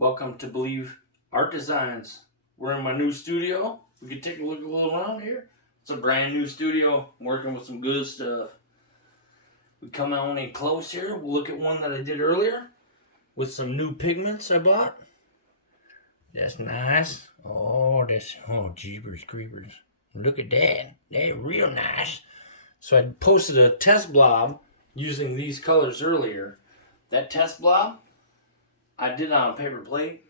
Welcome to Believe Art Designs. We're in my new studio. We can take a look a little around here. It's a brand new studio. I'm working with some good stuff. We come on in close here. We'll look at one that I did earlier with some new pigments I bought. That's nice. Oh, jeepers creepers. Look at that. They're real nice. So I posted a test blob using these colors earlier. That test blob, I did it on a paper plate.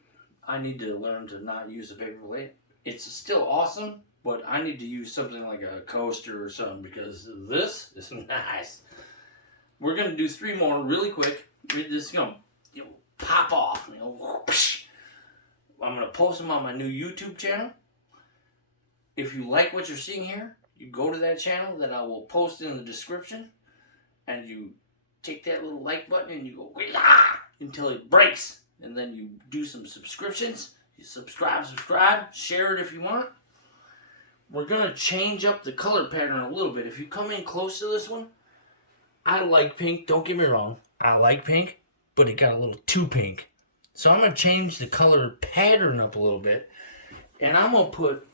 I need to learn to not use a paper plate. It's still awesome, but I need to use something like a coaster or something because this is nice. We're going to do 3 more really quick. This is going to pop off. I'm going to post them on my new YouTube channel. If you like what you're seeing here, you go to that channel that I will post in the description, and you take that little like button and you go until it breaks. And then you do some subscriptions. You subscribe, share it if you want. We're going to change up the color pattern a little bit. If you come in close to this one, I like pink. Don't get me wrong. I like pink, but it got a little too pink. So I'm going to change the color pattern up a little bit. And I'm going to put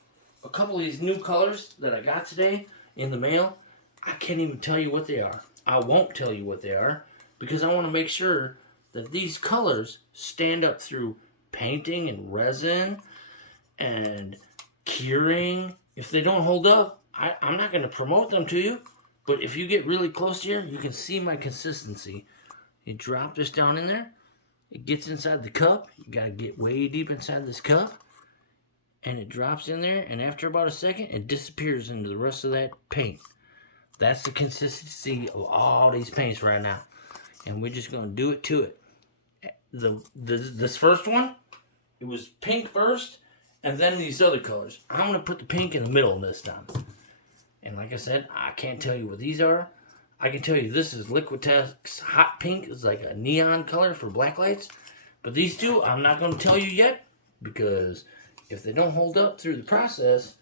a couple of these new colors that I got today in the mail. I can't even tell you what they are. I won't tell you what they are because I want to make sure that these colors stand up through painting and resin and curing. If they don't hold up, I'm not going to promote them to you. But if you get really close here, you can see my consistency. You drop this down in there. It gets inside the cup. You got to get way deep inside this cup. And it drops in there. And after about a second, it disappears into the rest of that paint. That's the consistency of all these paints right now. And we're just going to do it to it. This first one, it was pink first, and then these other colors. I'm going to put the pink in the middle this time. And like I said, I can't tell you what these are. I can tell you this is Liquitex Hot Pink. It's like a neon color for black lights. But these two, I'm not going to tell you yet, because if they don't hold up through the process,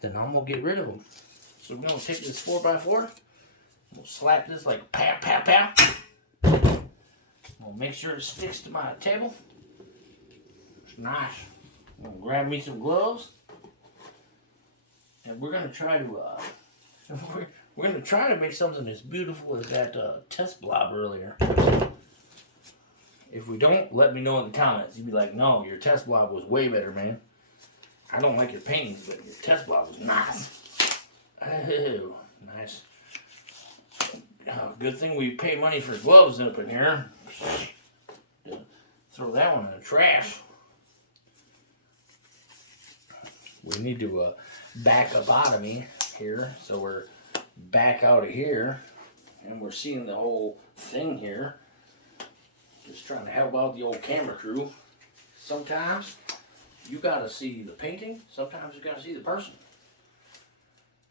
then I'm going to get rid of them. So we're going to take this 4x4. We'll slap this like pow, pow, pow. We'll make sure it sticks to my table. It's nice. I'm gonna grab me some gloves, and we're gonna try to make something as beautiful as that test blob earlier. If we don't, let me know in the comments. You'd be like, "No, your test blob was way better, man. I don't like your paintings, but your test blob was nice." Oh, nice. Good thing we pay money for gloves up in here. Throw that one in the trash. We need to back up out of me here, so we're back out of here, and we're seeing the whole thing here. Just trying to help out the old camera crew. Sometimes you gotta see the painting. Sometimes you gotta see the person.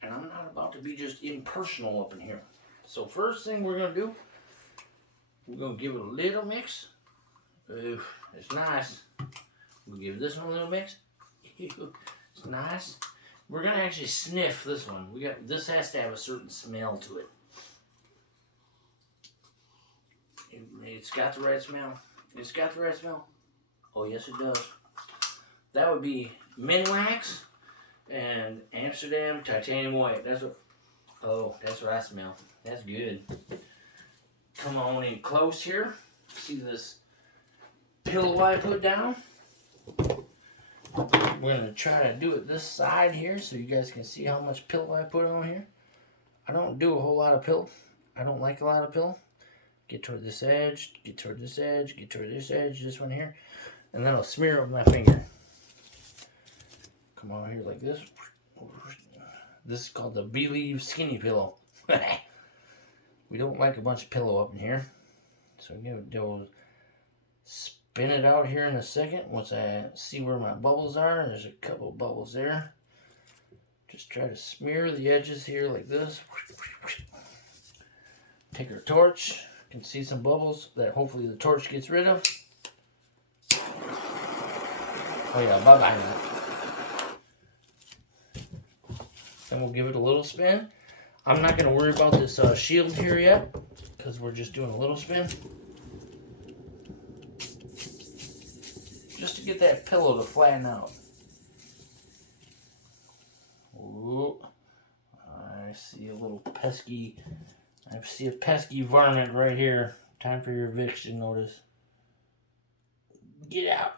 And I'm not about to be just impersonal up in here. So first thing we're going to do, we're going to give it a little mix. Ooh, it's nice. We'll give this one a little mix. It's nice. We're going to actually sniff this one. This has to have a certain smell to it. It's got the right smell. It's got the right smell. Oh, yes, it does. That would be Minwax and Amsterdam Titanium White. That's what I smell. That's good. Come on in close here. See this pillow I put down? We're going to try to do it this side here so you guys can see how much pillow I put on here. I don't do a whole lot of pillow. I don't like a lot of pillow. Get toward this edge, get toward this edge, get toward this edge, this one here. And then I'll smear it with my finger. Come on here like this. This is called the Believe Skinny Pillow. We don't like a bunch of pillow up in here. So we'll spin it out here in a second. Once I see where my bubbles are, there's a couple of bubbles there. Just try to smear the edges here like this. Take our torch. You can see some bubbles that hopefully the torch gets rid of. Oh yeah, bye-bye now. Then we'll give it a little spin. I'm not going to worry about this shield here yet, because we're just doing a little spin. just to get that pillow to flatten out. Ooh, I see a little pesky, I see a pesky varmint right here. Time for your eviction notice. Get out.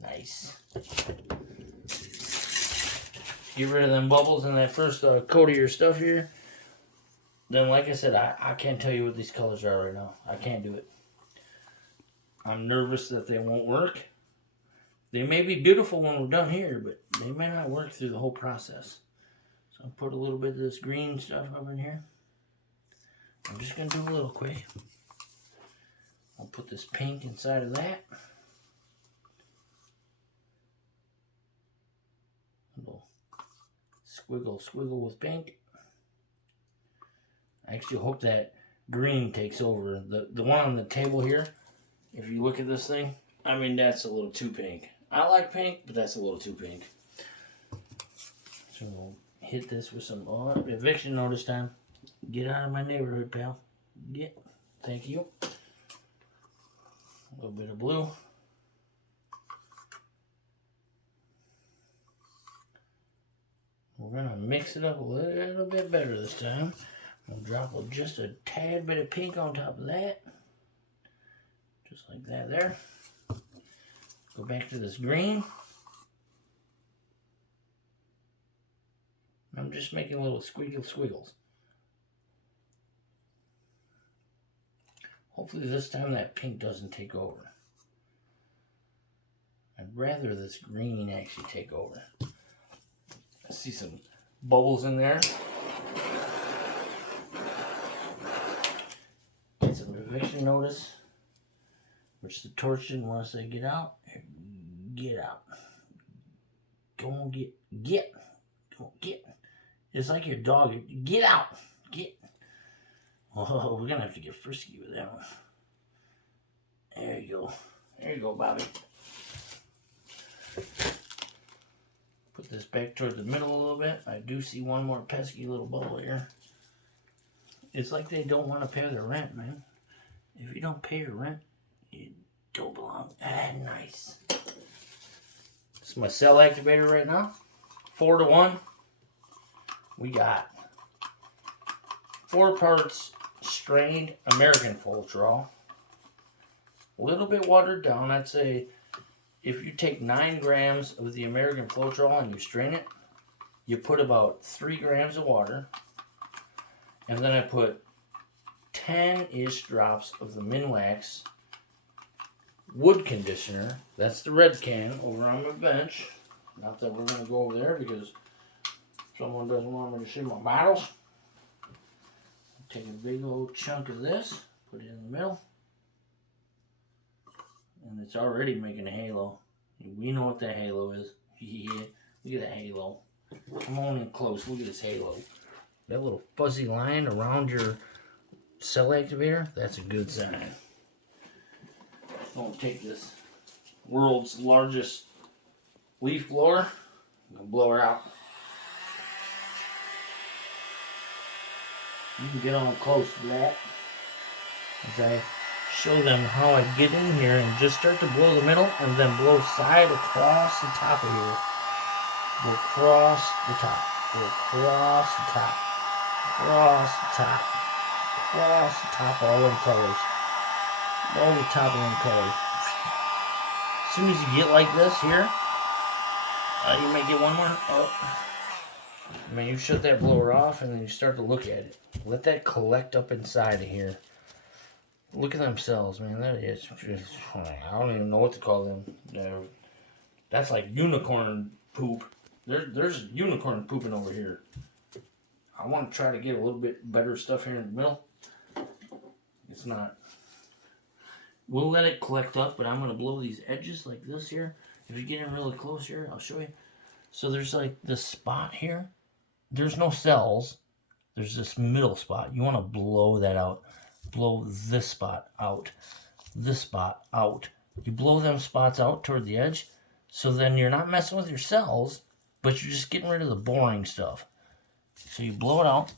Nice. Get rid of them bubbles in that first coat of your stuff here. Then, like I said, I can't tell you what these colors are right now. I can't do it. I'm nervous that they won't work. They may be beautiful when we're done here, but they may not work through the whole process. So I'll put a little bit of this green stuff up in here. I'm just going to do a little quick. I'll put this pink inside of that. A little squiggle with pink. I actually hope that green takes over. The one on the table here, if you look at this thing, I mean, that's a little too pink. I like pink, but that's a little too pink. So we'll hit this with some eviction notice time. Get out of my neighborhood, pal. Get. Thank you. A little bit of blue. We're going to mix it up a little bit better this time. We'll drop just a tad bit of pink on top of that. Just like that there. Go back to this green. I'm just making little squiggles. Hopefully this time that pink doesn't take over. I'd rather this green actually take over. I see some bubbles in there. Get some eviction notice, which the torch didn't want to say get out. Get out. Go on, get. Go get. It's like your dog. Get out. Get. Oh, we're gonna have to get frisky with that one. There you go. There you go, Bobby. Put this back toward the middle a little bit. I do see one more pesky little bubble here. It's like they don't want to pay their rent, man. If you don't pay your rent, you don't belong. Ah, nice. This is my cell activator right now. 4 to 1. We got 4 parts strained American Floetrol. A little bit watered down. I'd say if you take 9 grams of the American Floetrol and you strain it, you put about 3 grams of water. And then I put 10-ish drops of the Minwax wood conditioner. That's the red can over on my bench. Not that we're going to go over there because someone doesn't want me to see my bottles. Take a big old chunk of this, put it in the middle. And it's already making a halo. We know what that halo is. Yeah, look at that halo. Come on in close, look at this halo. That little fuzzy line around your cell activator, that's a good sign. I'm going to take this world's largest leaf blower. I'm going to blow her out. You can get on close to that as I show them how I get in here and just start to blow the middle and then blow side across the top of here. Go across the top. Go across the top. Across the top. Across the top, all in colors. All the top in colors. As soon as you get like this here, you may get one more. Oh. I mean, you shut that blower off and then you start to look at it. Let that collect up inside of here. Look at them cells, man. That is just, I don't even know what to call them. That's like unicorn poop. There's unicorn pooping over here. I want to try to get a little bit better stuff here in the middle. It's not. We'll let it collect up, but I'm going to blow these edges like this here. If you get in really close here, I'll show you. So there's like this spot here. There's no cells. There's this middle spot. You want to blow that out. Blow this spot out. This spot out. You blow them spots out toward the edge. So then you're not messing with your cells, but you're just getting rid of the boring stuff. So you blow it out.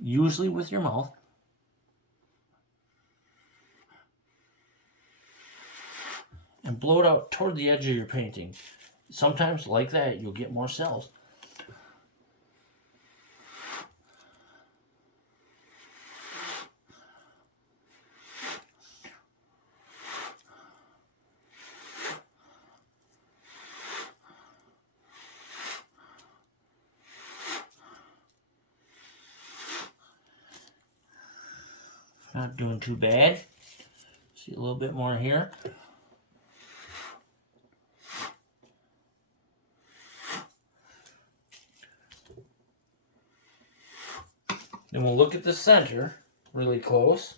Usually with your mouth. and blow it out toward the edge of your painting. Sometimes like that you'll get more cells. Not doing too bad. See a little bit more here. Then we'll look at the center really close.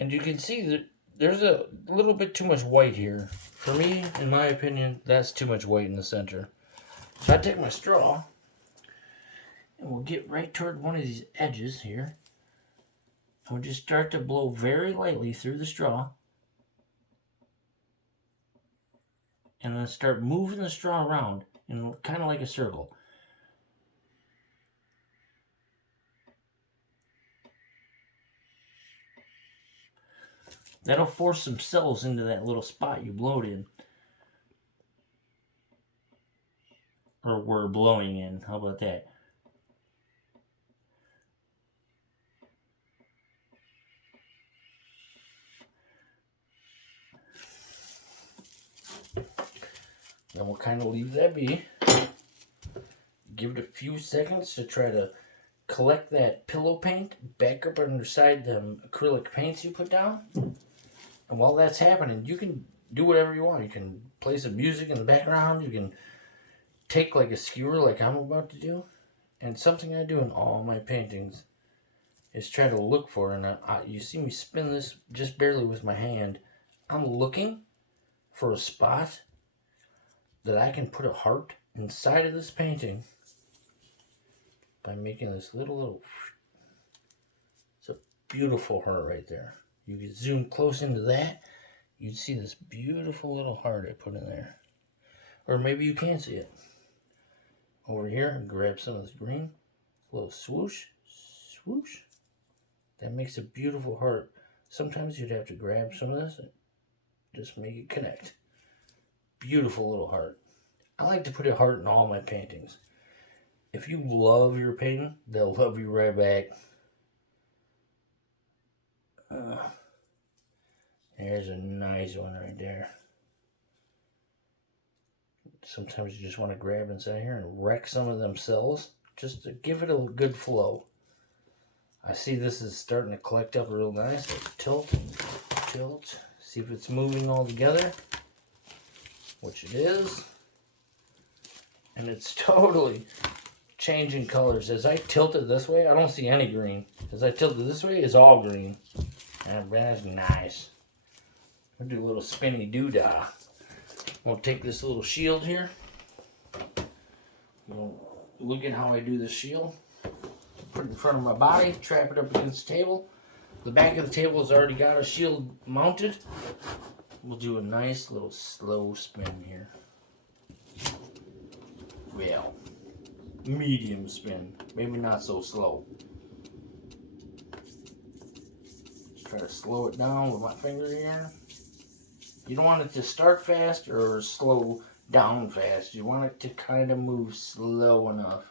And you can see that there's a little bit too much white here. For me, in my opinion, that's too much white in the center. So I take my straw and we'll get right toward one of these edges here. And we'll just start to blow very lightly through the straw. And then start moving the straw around in kind of like a circle. That'll force some cells into that little spot you blowed in. Or we're blowing in. How about that? Then we'll kind of leave that be. Give it a few seconds to try to collect that pillow paint back up underside them acrylic paints you put down. And while that's happening, you can do whatever you want. You can play some music in the background. You can take like a skewer like I'm about to do. And something I do in all my paintings is try to look for, and you see me spin this just barely with my hand. I'm looking for a spot that I can put a heart inside of this painting by making this little, it's a beautiful heart right there. You can zoom close into that, you'd see this beautiful little heart I put in there. Or maybe you can't see it. Over here, grab some of this green, a little swoosh, swoosh. That makes a beautiful heart. Sometimes you'd have to grab some of this and just make it connect. Beautiful little heart. I like to put a heart in all my paintings. If you love your painting, they'll love you right back. There's a nice one right there. Sometimes you just want to grab inside here and wreck some of them cells just to give it a good flow. I see this is starting to collect up real nice. Let's tilt, tilt, see if it's moving all together, which it is. And it's totally changing colors. As I tilt it this way, I don't see any green. As I tilt it this way, it's all green. And that's nice. We'll do a little spinny doodah. We'll take this little shield here. We'll look at how I do this shield. Put it in front of my body, trap it up against the table. The back of the table has already got a shield mounted. We'll do a nice little slow spin here. Well, medium spin, maybe not so slow. Just try to slow it down with my finger here. You don't want it to start fast or slow down fast. You want it to kind of move slow enough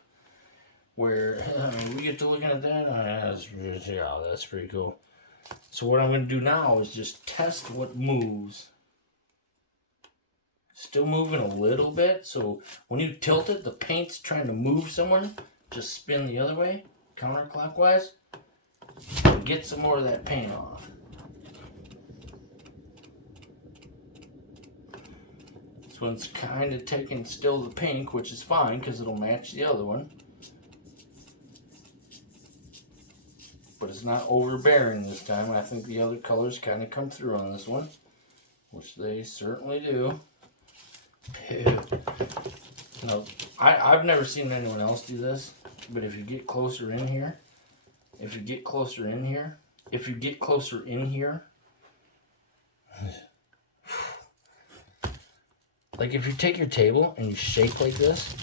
where we get to looking at that. Yeah, that's pretty cool. So what I'm going to do now is just test what moves. Still moving a little bit, so when you tilt it, the paint's trying to move someone. Just spin the other way, counterclockwise, and get some more of that paint off. This one's kind of taking still the pink, which is fine because it'll match the other one. But it's not overbearing this time. I think the other colors kind of come through on this one, which they certainly do. Now, I've never seen anyone else do this, but if you get closer in here, if you get closer in here, like if you take your table and you shake like this,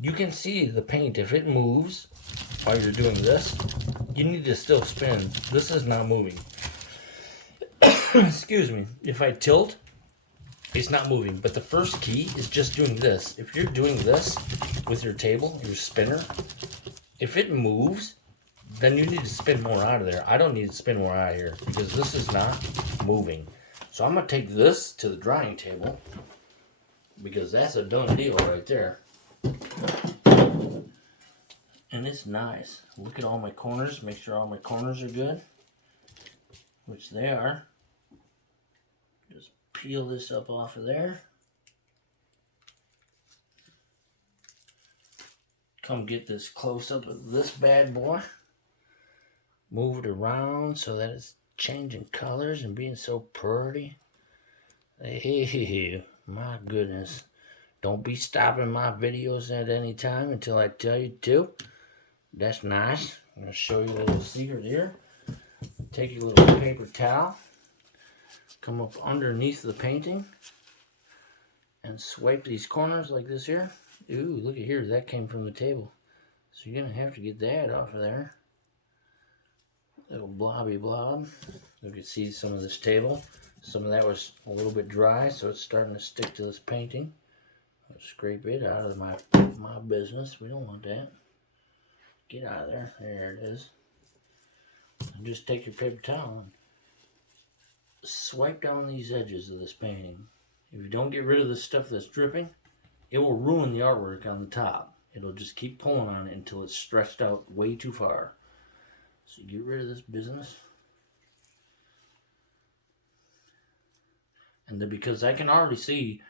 you can see the paint. If it moves while you're doing this, you need to still spin. This is not moving. Excuse me. If I tilt, it's not moving. But the first key is just doing this. If you're doing this with your table, your spinner, if it moves, then you need to spin more out of there. I don't need to spin more out of here because this is not moving. So I'm going to take this to the drying table because that's a done deal right there. And it's nice. Look at all my corners. Make sure all my corners are good, which they are. Just peel this up off of there. Come get this close up of this bad boy. Move it around so that it's changing colors and being so pretty. Hey, my goodness. Don't be stopping my videos at any time until I tell you to. That's nice. I'm going to show you a little secret here. Take your little paper towel. Come up underneath the painting. And swipe these corners like this here. Ooh, look at here. That came from the table. So you're going to have to get that off of there. Little blobby blob. You can see some of this table. Some of that was a little bit dry, so it's starting to stick to this painting. I'll scrape it out of my business. We don't want that. Get out of there. There it is. And just take your paper towel and swipe down these edges of this painting. If you don't get rid of the stuff that's dripping, it will ruin the artwork on the top. It'll just keep pulling on it until it's stretched out way too far. So get rid of this business. And then because I can already see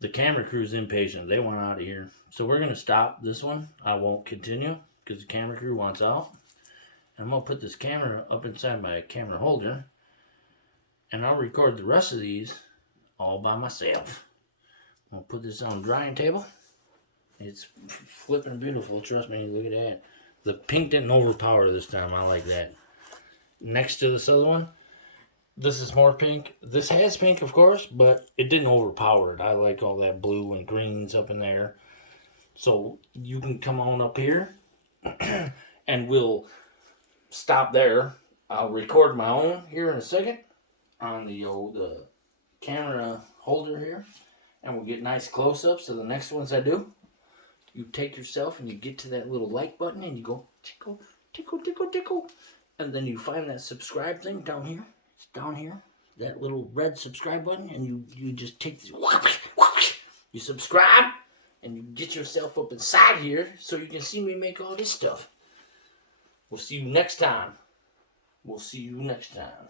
the camera crew's impatient. They want out of here. So we're going to stop this one. I won't continue because the camera crew wants out. I'm going to put this camera up inside my camera holder. And I'll record the rest of these all by myself. I'm going to put this on the drying table. It's flipping beautiful. Trust me. Look at that. The pink didn't overpower this time. I like that. Next to this other one, this is more pink. This has pink, of course, but it didn't overpower it. I like all that blue and greens up in there. So you can come on up here and we'll stop there. I'll record my own here in a second on the old camera holder here. And we'll get nice close-ups of the next ones I do. You take yourself and you get to that little like button and you go tickle, tickle, tickle, tickle. And then you find that subscribe thing down here. It's down here. That little red subscribe button. And you just take this. You subscribe. And you get yourself up inside here so you can see me make all this stuff. We'll see you next time. We'll see you next time.